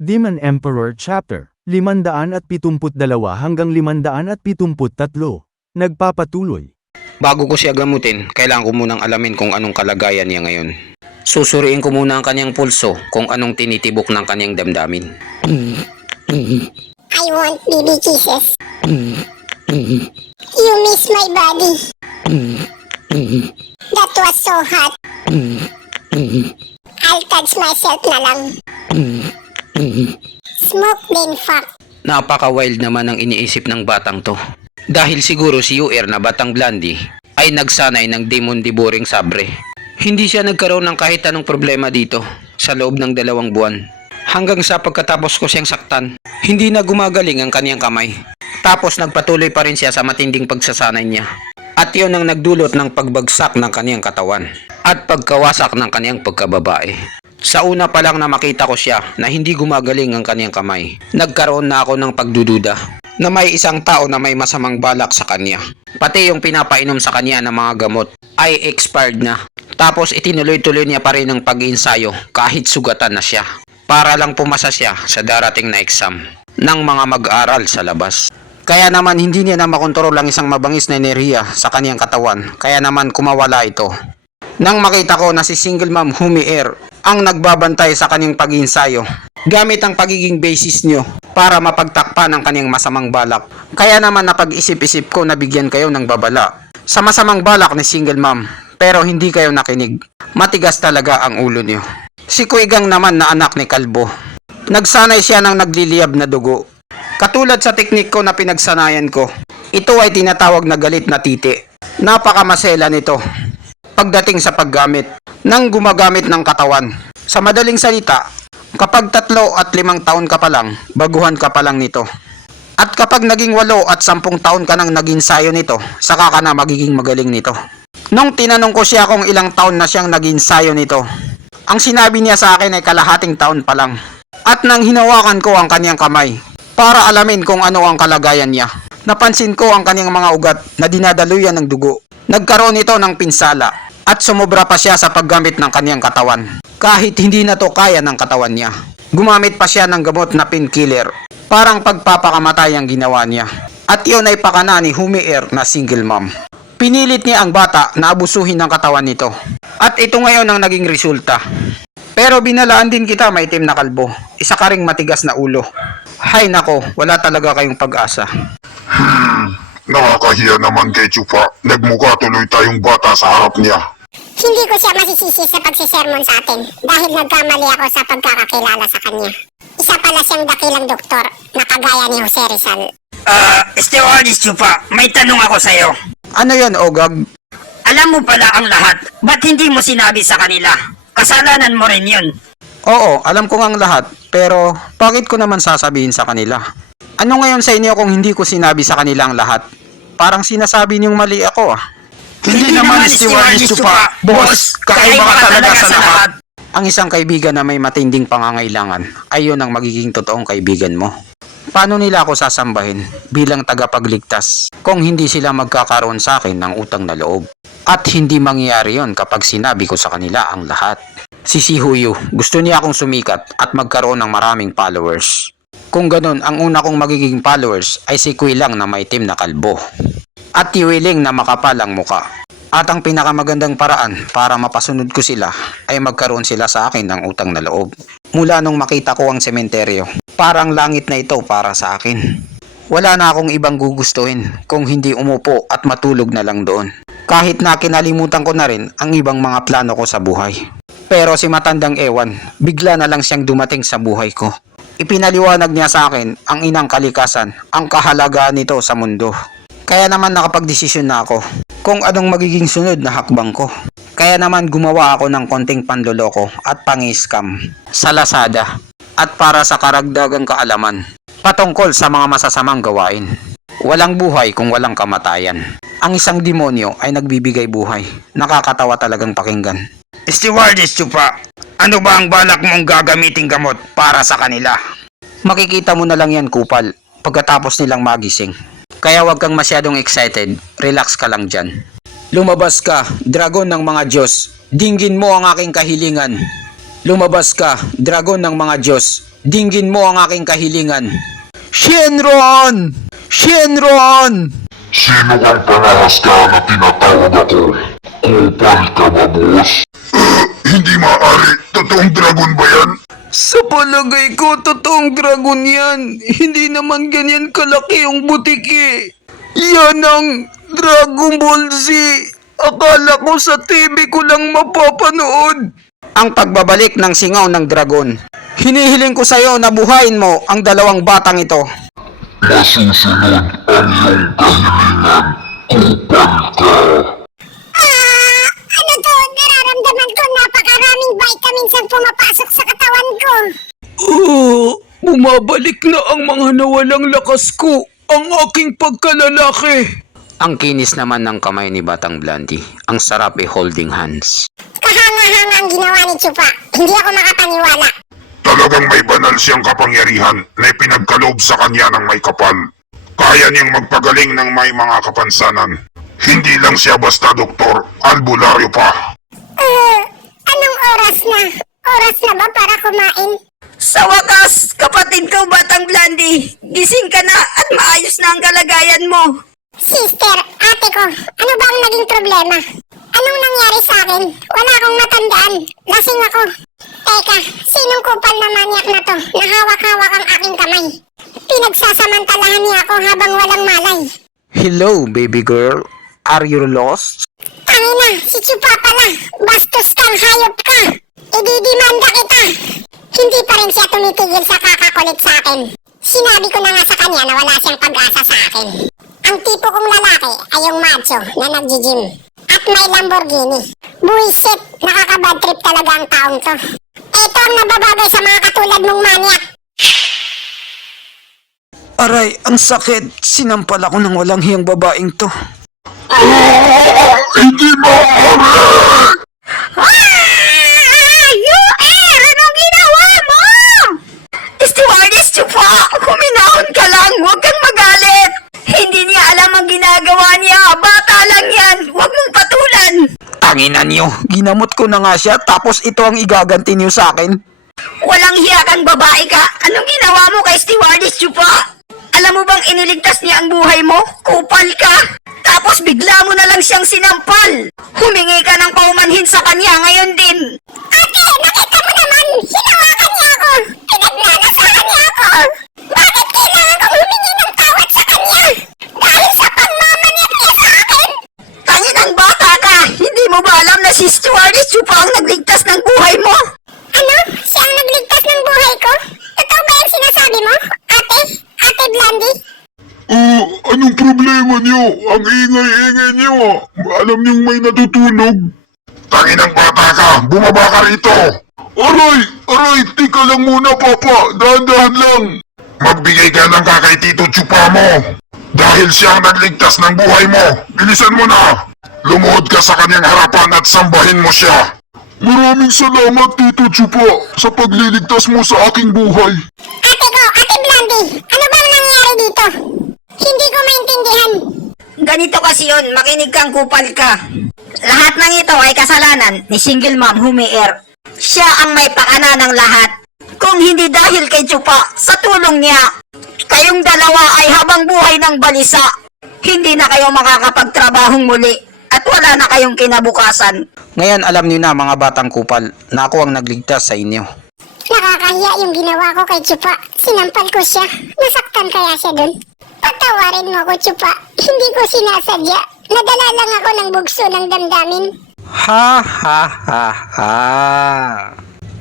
Demon Emperor Chapter 572 hanggang 573. Nagpapatuloy. Bago ko siya gamutin, kailangan ko munang alamin kung anong kalagayan niya ngayon. Susuriin ko muna ang kanyang pulso kung anong tinitibok ng kanyang damdamin. I want baby kisses. You miss my body. That was so hot. I'll touch myself na lang. Smoke then fuck. Napaka-wild naman ang iniisip ng batang to. Dahil siguro si UR na batang Blandy ay nagsanay ng demon devouring sabre. Hindi siya nagkaroon ng kahit anong problema dito sa loob ng 2 buwan. Hanggang sa pagkatapos ko siyang saktan, hindi na gumagaling ang kaniyang kamay. Tapos nagpatuloy pa rin siya sa matinding pagsasanay niya. At yun ang nagdulot ng pagbagsak ng kaniyang katawan at pagkawasak ng kaniyang pagkababae. Sa una pa lang na makita ko siya na hindi gumagaling ang kaniyang kamay, nagkaroon na ako ng pagdududa na may isang tao na may masamang balak sa kanya. Pati yung pinapainom sa kanya ng mga gamot ay expired na. Tapos itinuloy-tuloy niya pa rin ang pag-iinsayo kahit sugatan na siya para lang pumasa siya sa darating na exam ng mga mag-aral sa labas. Kaya naman hindi niya na makontrol ang isang mabangis na enerhiya sa kaniyang katawan, kaya naman kumawala ito. Nang makita ko na si Single Mom Humier ang nagbabantay sa kanyang pag-iinsayo, gamit ang pagiging basis nyo para mapagtakpan ang kanyang masamang balak. Kaya naman napag-isip-isip ko na bigyan kayo ng babala sa masamang balak ni Single Mom, pero hindi kayo nakinig. Matigas talaga ang ulo nyo. Si Kuigang naman na anak ni Kalbo, nagsanay siya ng nagliliyab na dugo. Katulad sa teknik ko na pinagsanayan ko, ito ay tinatawag na galit na titi. Napakamasela nito pagdating sa paggamit ng gumagamit ng katawan. Sa madaling salita, kapag 3 at 5 taon ka pa lang, baguhan ka pa lang nito. At kapag naging 8 at 10 taon ka nang naging sayo nito, saka ka na magiging magaling nito. Nung tinanong ko siya kung ilang taon na siyang naging sayo nito, ang sinabi niya sa akin ay kalahating taon pa lang. At nang hinawakan ko ang kanyang kamay para alamin kung ano ang kalagayan niya, napansin ko ang kanyang mga ugat na dinadaluyan ng dugo. Nagkaroon ito ng pinsala at sumobra pa siya sa paggamit ng kanyang katawan. Kahit hindi na to kaya ng katawan niya, gumamit pa siya ng gamot na painkiller. Parang pagpapakamatay ang ginawa niya. At yun ay pakana ni Humier na Single Mom. Pinilit niya ang bata na abusuhin ng katawan nito. At ito ngayon ang naging resulta. Pero binalaan din kita, maitim na kalbo. Isa ka ring matigas na ulo. Hay nako, wala talaga kayong pag-asa. Nakakahiya naman kay Chupa. Nagmukha tuloy tayong bata sa harap niya. Hindi ko siya masisisi sa pagsisermon sa atin dahil nagkamali ako sa pagkakakilala sa kanya. Isa pala siyang dakilang doktor na kagaya ni Jose Rizal. Stewardess Chupa, may tanong ako sa'yo. Ano yan, Ogag? Alam mo pala ang lahat, ba't hindi mo sinabi sa kanila? Kasalanan mo rin yun. Oo, alam ko ngang lahat, pero bakit ko naman sasabihin sa kanila? Ano ngayon sa inyo kung hindi ko sinabi sa kanila ang lahat? Parang sinasabi niyong mali ako ah. Hindi naman Stewardess Chupa, boss, kakaiba ka talaga sa lahat. Ang isang kaibigan na may matinding pangangailangan ay yun ang magiging totoong kaibigan mo. Paano nila ako sasambahin bilang tagapagligtas kung hindi sila magkakaroon sa akin ng utang na loob? At hindi mangyayari yon kapag sinabi ko sa kanila ang lahat. Si Huyu, gusto niya akong sumikat at magkaroon ng maraming followers. Kung ganun, ang una kong magiging followers ay si Kui lang na may itim na kalbo. At Tiwiling na makapal ang muka. At ang pinakamagandang paraan para mapasunod ko sila ay magkaroon sila sa akin ng utang na loob. Mula nung makita ko ang sementeryo, parang langit na ito para sa akin. Wala na akong ibang gugustuhin kung hindi umupo at matulog na lang doon. Kahit na kinalimutan ko na rin ang ibang mga plano ko sa buhay. Pero si matandang ewan, bigla na lang siyang dumating sa buhay ko. Ipinaliwanag niya sa akin ang inang kalikasan, ang kahalagaan nito sa mundo. Kaya naman nakapagdesisyon na ako kung anong magiging sunod na hakbang ko. Kaya naman gumawa ako ng konting panloloko at pang-scam sa Lazada at para sa karagdagang kaalaman patungkol sa mga masasamang gawain. Walang buhay kung walang kamatayan. Ang isang demonyo ay nagbibigay buhay. Nakakatawa talagang pakinggan. Stewardess Chupa, ano ba ang balak mong gagamiting gamot para sa kanila? Makikita mo na lang yan, kupal, pagkatapos nilang magising. Kaya wag kang masyadong excited, relax ka lang dyan. Lumabas ka, dragon ng mga Diyos, dinggin mo ang aking kahilingan. Lumabas ka, dragon ng mga Diyos, Dinggin mo ang aking kahilingan. Shenron! Shenron! Sino kang panahas ka na tinatawag ako? Kupal ka ba, boss? Hindi maaari. Totoong dragon ba yan? Sa palagay ko, totoong dragon yan. Hindi naman ganyan kalaki yung butiki. Yan ang Dragon Ball Z. Akala ko sa TV ko lang mapapanood. Ang pagbabalik ng singaw ng dragon. Hinihiling ko sa'yo na buhayin mo ang dalawang batang ito. Masusunod ang iyong kahilingan. Kupal ka. Ano to? Nararamdaman ko napakaraming vitamins ang pumapasok sa katawan ko. Bumabalik na ang mga nawalang lakas ko. Ang aking pagkalalaki. Ang kinis naman ng kamay ni Batang Blandy. Ang sarap holding hands. Kahanga-hanga ang ginawa ni Chupa. Hindi ako makapaniwala. Talagang may banal siyang kapangyarihan na ipinagkaloob sa kanya ng may kapal. Kaya niyang magpagaling ng may mga kapansanan. Hindi lang siya basta doktor, albularyo pa. Anong oras na? Oras na ba para kumain? Sa wakas, kapatid ko, Batang Blandy, gising ka na at maayos na ang kalagayan mo. Sister, ate ko, ano ba ang naging problema? Anong nangyari sa akin? Wala akong matandaan. Lasing ako. Teka, sinong kupal na manyak na to? Nahawak-hawak ang aking kamay. Pinagsasamantalahan niya ako habang walang malay. Hello, baby girl. Are you lost? Tangina, si Chupa pala. Bastos kang hayop ka. Ididimanda kita. Hindi pa rin siya tumitigil sa kakakulit sa akin. Sinabi ko na nga sa kanya na wala siyang pag-asa sa akin. Ang tipo kong lalaki ay yung macho na nag-gym. At may Lamborghini. Buisit, nakaka-bad trip talaga ang taong to. Ito ang nababagay sa mga katulad mong manyak. Aray, ang sakit. Sinampal ako ng walang hiyang babaeng to. Hindi maaari! Anong ginawa mo? Stewardess Chupa, huminahon ka lang, huwag kang magalit. Hindi niya alam ang ginagawa niya, bata lang yan, huwag mong patulan. Tanginan niyo, ginamot ko na nga siya tapos ito ang igaganti niyo sa akin. Walang hiya kang babae ka, anong ginawa mo kay Stewardess Chupa? Alam mo bang iniligtas niya ang buhay mo? Kupal ka! Tapos bigla mo na lang siyang sinampal! Humingi ka ng paumanhin sa kanya ngayon din! Ate, nakita mo naman! Hinawakan niya ako! Pinagnanasahan niya ako! Bakit kailangan kong humingi ng tawad sa kanya? Dahil sa pagmamanyak niya sa akin? Tanginang bata ka! Hindi mo ba alam na si Stewardess Chupa ang nagligtas ng buhay mo? Ano? Siya ang nagligtas ng buhay ko? Totoo ba yung sinasabi mo? Ate? Ate Blandy? Anong problema niyo? Ang ingay-ingay niyo. Alam niyong may natutulog. Tanginang bata ka! Bumaba ka rito! Aray! Aray! Tika lang muna, Papa! Dahan-dahan lang! Magbigay ka ng kay Tito Chupa mo! Dahil siya ang nagligtas ng buhay mo! Bilisan mo na! Lumuhod ka sa kanyang harapan at sambahin mo siya! Maraming salamat, Tito Chupa, sa pagliligtas mo sa aking buhay. Ate ko, Ate Blandy, ano ba ang nangyari dito? Hindi ko maintindihan. Ganito kasi yun, makinig kang kupal ka. Lahat ng ito ay kasalanan ni Single Mom Humier. Siya ang may pakana ng lahat. Kung hindi dahil kay Chupa, sa tulong niya, kayong dalawa ay habang buhay ng balisa. Hindi na kayo makakapagtrabahong muli at wala na kayong kinabukasan. Ngayon alam niyo na mga batang kupal na ako ang nagligtas sa inyo. Nakakahiya yung ginawa ko kay Chupa. Sinampal ko siya. Nasaktan kaya siya dun? Patawarin mo ako, Chupa. Hindi ko sinasadya. Nadala lang ako ng bugso ng damdamin. Ha ha ha ha.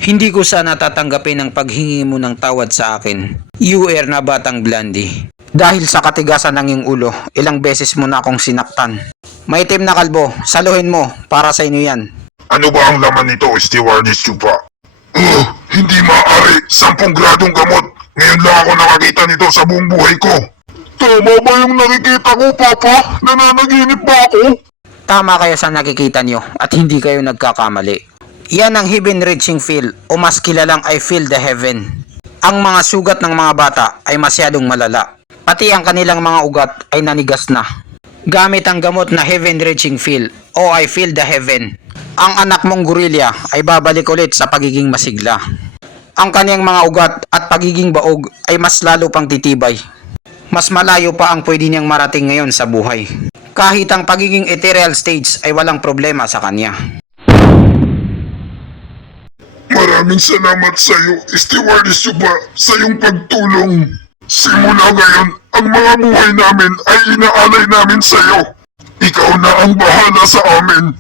Hindi ko sana tatanggapin ang paghingi mo ng tawad sa akin. UR na Batang Blandy. Dahil sa katigasan ng iyong ulo, ilang beses mo na akong sinaktan. Maitim na kalbo, saluhin mo, para sa inyo yan. Ano ba ang laman nito, Stewardess Chupa? Hindi maaari. 10 gradong gamot. Ngayon lang ako nakakita nito sa buong buhay ko. Tama ba yung nakikita ko, Papa? Nananaginip ba ako? Tama kayo sa nakikita nyo at hindi kayo nagkakamali. Yan ang heaven reaching feel o mas kilalang I feel the heaven. Ang mga sugat ng mga bata ay masyadong malala. Pati ang kanilang mga ugat ay nanigas na. Gamit ang gamot na heaven reaching feel o I feel the heaven, ang anak mong gorilla ay babalik ulit sa pagiging masigla. ang kanyang mga ugat at pagiging baog ay mas lalo pang titibay. Mas malayo pa ang pwede niyang marating ngayon sa buhay. Kahit ang pagiging ethereal stage ay walang problema sa kanya. Maraming salamat sa iyo, Stewardess Chupa, sa iyong pagtulong. Simula ngayon, ang mga buhay namin ay inaalay namin sa iyo. Ikaw na ang bahala sa amin.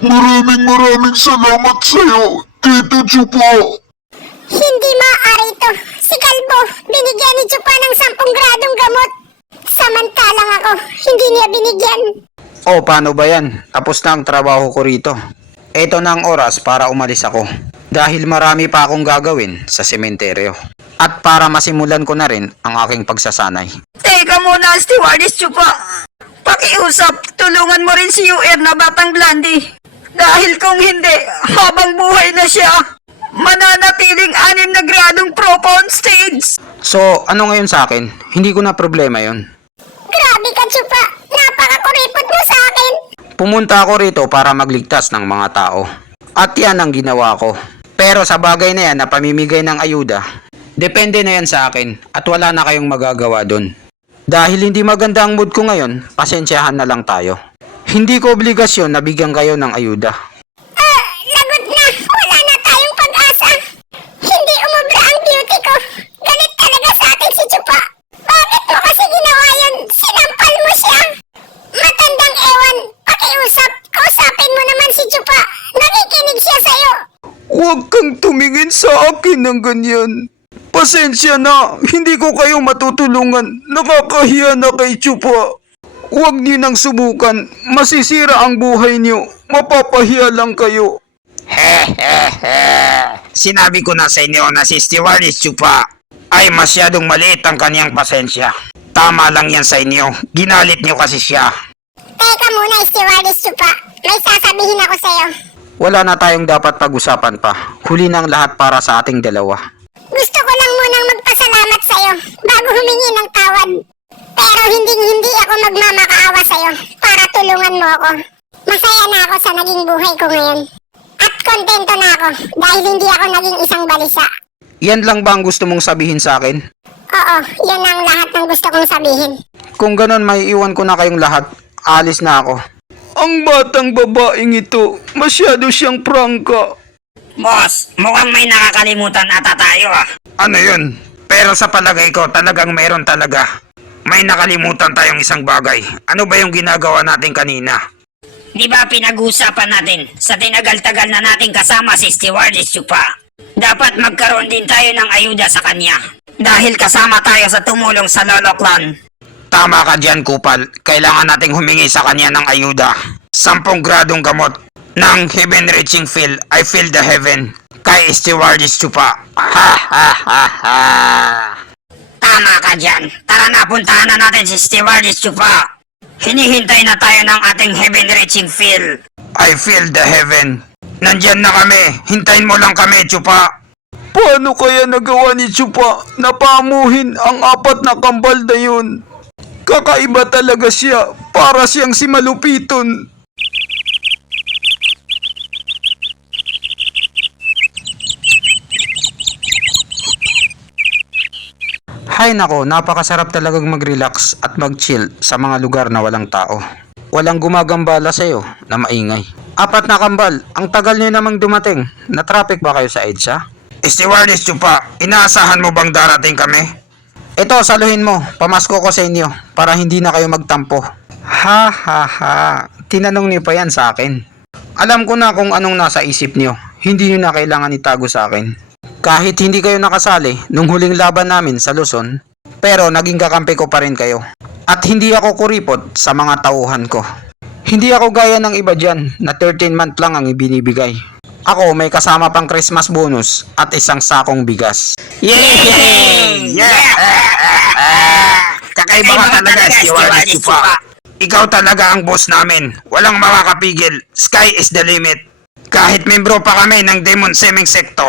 Maraming salamat sa iyo, Tito Chupa. Hindi maaari ito. Si Kalbo, binigyan ni Chupa ng 10 gradong gamot. Samantalang ako, hindi niya binigyan. O paano ba yan? Tapos na ang trabaho ko rito. Ito na ang oras para umalis ako. Dahil marami pa akong gagawin sa sementeryo. At para masimulan ko na rin ang aking pagsasanay. Teka muna, Stewardess Chupa. Pakiusap, tulungan mo rin si UR na Batang Blandy. Dahil kung hindi, habang buhay na siya, mananatiling 6 na gradong Propon stage. So, ano ngayon sa akin? Hindi ko na problema yon. Grabe ka, Chupa. Napakakuripot mo sa akin. Pumunta ako rito para magligtas ng mga tao. At yan ang ginawa ko. Pero sa bagay na yan na pamimigay ng ayuda, depende na yan sa akin at wala na kayong magagawa dun. Dahil hindi maganda ang mood ko ngayon, pasensyahan na lang tayo. Hindi ko obligasyon na bigyan kayo ng ayuda. Lagot na. Wala na tayong pag-asa. Hindi umubra ang beauty ko. Galit talaga sa akin si Chupa. Bakit mo kasi ginawa yun? Sinampal mo siya. Matandang ewan. Pakiusap. Kausapin mo naman si Chupa. Nakikinig siya sa'yo. Huwag kang tumingin sa akin ng ganyan. Pasensya na, hindi ko kayo matutulungan. Nakakahiya na kay Chupa. Huwag niyo nang subukan. Masisira ang buhay niyo. Mapapahiya lang kayo. Sinabi ko na sa inyo na si Stewardess Chupa ay masyadong maliit ang kaniyang pasensya. Tama lang yan sa inyo. Ginalit niyo kasi siya. Teka muna, Stewardess Chupa. May sasabihin ako sa'yo. Wala na tayong dapat pag-usapan pa. Huli na ang lahat para sa ating dalawa. Gusto ko lang munang magpasalamat sa'yo bago humingi ng tawad. Pero hindi ako magmamakaawa sa'yo para tulungan mo ako. Masaya na ako sa naging buhay ko ngayon. At kontento na ako dahil hindi ako naging isang balisa. Yan lang ba ang gusto mong sabihin sa akin? Oo, yun ang lahat ng gusto kong sabihin. Kung ganon, may iwan ko na kayong lahat. Alis na ako. Ang batang babaeng ito, masyado siyang prangka. Boss, mukhang may nakakalimutan ata tayo ah. Ano yun? Pero sa palagay ko, talagang meron talaga. May nakalimutan tayong isang bagay. Ano ba yung ginagawa natin kanina? Di ba pinag-uusapan natin sa tinagal-tagal na nating kasama si Stewardess Chupa? Dapat magkaroon din tayo ng ayuda sa kanya. Dahil kasama tayo sa tumulong sa Lolo Clan. Tama ka dyan, Kupal. Kailangan nating humingi sa kanya ng ayuda. 10 gradong gamot ng heaven-reaching feel. I feel the heaven. Kay Stewardess Chupa. Ha ha ha ha. Tama ka dyan. Tara na, puntahan na natin si Stewardess Chupa. Hinihintay na tayo ng ating heaven-reaching feel. I feel the heaven. Nandyan na kami. Hintayin mo lang kami, Chupa. Paano kaya nagawa ni Chupa na pamuhin ang 4 na kambal na yun? Kakaiba talaga siya. Para siyang si Malupiton. Hay nako, napakasarap talagang mag-relax at mag-chill sa mga lugar na walang tao. Walang gumagambala sa'yo na maingay. 4 na kambal, ang tagal niyo namang dumating. Na-traffic ba kayo sa EDSA? Stewardess Chupa, inaasahan mo bang darating kami? Ito, saluhin mo. Pamasko ko sa inyo para hindi na kayo magtampo. Ha ha ha, tinanong niyo pa yan sa akin. Alam ko na kung anong nasa isip niyo. Hindi niyo na kailangan itago sa akin. Kahit hindi kayo nakasali nung huling laban namin sa Luzon, pero naging kakampi ko pa rin kayo. At hindi ako kuripot sa mga tauhan ko. Hindi ako gaya ng iba dyan na 13-month lang ang ibinibigay. Ako may kasama pang Christmas bonus at isang sakong bigas. Yay! Kakaiba ka talaga, Stewardess Chupa. Ikaw talaga ang boss namin. Walang makakapigil. Sky is the limit. Kahit membro pa kami ng Demon Seming Sekto,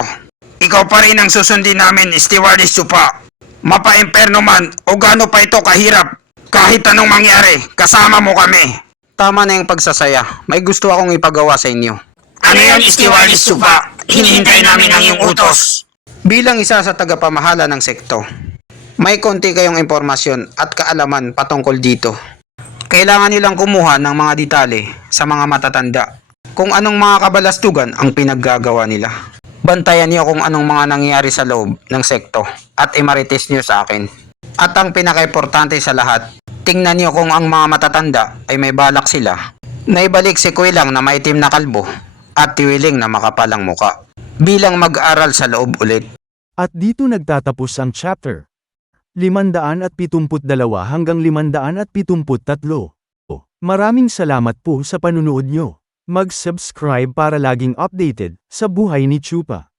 ikaw pa rin ang susundin namin, Stewardess Chupa. Mapa-imperno man o gaano pa ito kahirap, kahit anong mangyari, kasama mo kami. Tama na yung pagsasaya. May gusto akong ipagawa sa inyo. Ano yun, Stewardess Chupa? Hinihintay namin ang iyong utos. Bilang isa sa tagapamahala ng sekto, may konti kayong impormasyon at kaalaman patungkol dito. Kailangan nilang kumuha ng mga detalye sa mga matatanda kung anong mga kabalastugan ang pinaggagawa nila. Bantayan niyo kung anong mga nangyayari sa loob ng sekto at imarites niyo sa akin. At ang pinaka-importante sa lahat, tingnan niyo kung ang mga matatanda ay may balak sila na ibalik si Kuilang na maitim na kalbo at Tiwiling na makapalang muka bilang mag-aral sa loob ulit. At dito nagtatapos ang chapter 572 hanggang 573. Maraming salamat po sa panunood nyo. Mag-subscribe para laging updated sa buhay ni Chupa.